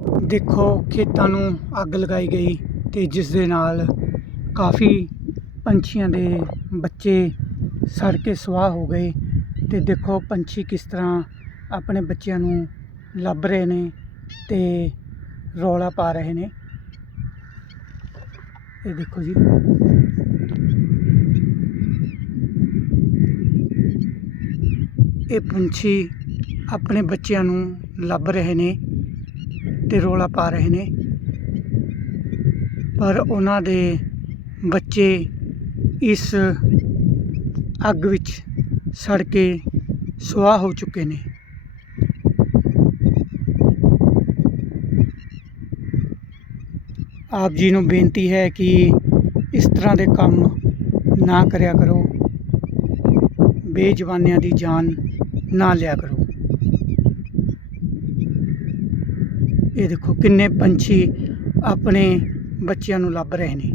ਦੇਖੋ, ਖੇਤਾਂ ਨੂੰ ਅੱਗ ਲਗਾਈ ਗਈ ਤੇ ਜਿਸ ਦੇ ਨਾਲ ਕਾਫੀ ਪੰਛੀਆਂ ਦੇ ਬੱਚੇ ਸੜ ਕੇ ਸੁਆਹ ਹੋ ਗਏ ਤੇ ਦੇਖੋ, ਪੰਛੀ ਕਿਸ ਤਰ੍ਹਾਂ ਆਪਣੇ ਬੱਚਿਆਂ ਨੂੰ ਲੱਭ ਰਹੇ ਨੇ ਤੇ ਰੌਲਾ ਪਾ ਰਹੇ ਨੇ। ਇਹ ਦੇਖੋ ਜੀ। ਇਹ ਪੰਛੀ ਆਪਣੇ ਬੱਚਿਆਂ ਨੂੰ ਲੱਭ ਰਹੇ ਨੇ। ਤੇ ਰੌਲਾ ਪਾ ਰਹੇ ਨੇ। ਪਰ ਉਹਨਾਂ ਦੇ ਬੱਚੇ ਇਸ ਅੱਗ ਵਿੱਚ ਸੜ ਕੇ ਸੁਆਹ ਹੋ ਚੁੱਕੇ ਨੇ। ਆਪ ਜੀ ਨੂੰ ਬੇਨਤੀ ਹੈ ਕਿ ਇਸ ਤਰ੍ਹਾਂ ਦੇ ਕੰਮ ਨਾ ਕਰਿਆ ਕਰੋ। ਬੇਜ਼ਬਾਨਿਆਂ ਦੀ ਜਾਨ ਨਾ ਲਿਆ ਕਰੋ। ਇਹ ਦੇਖੋ ਕਿੰਨੇ ਪੰਛੀ ਆਪਣੇ ਬੱਚਿਆਂ ਨੂੰ ਲੱਭ ਰਹੇ ਨੇ।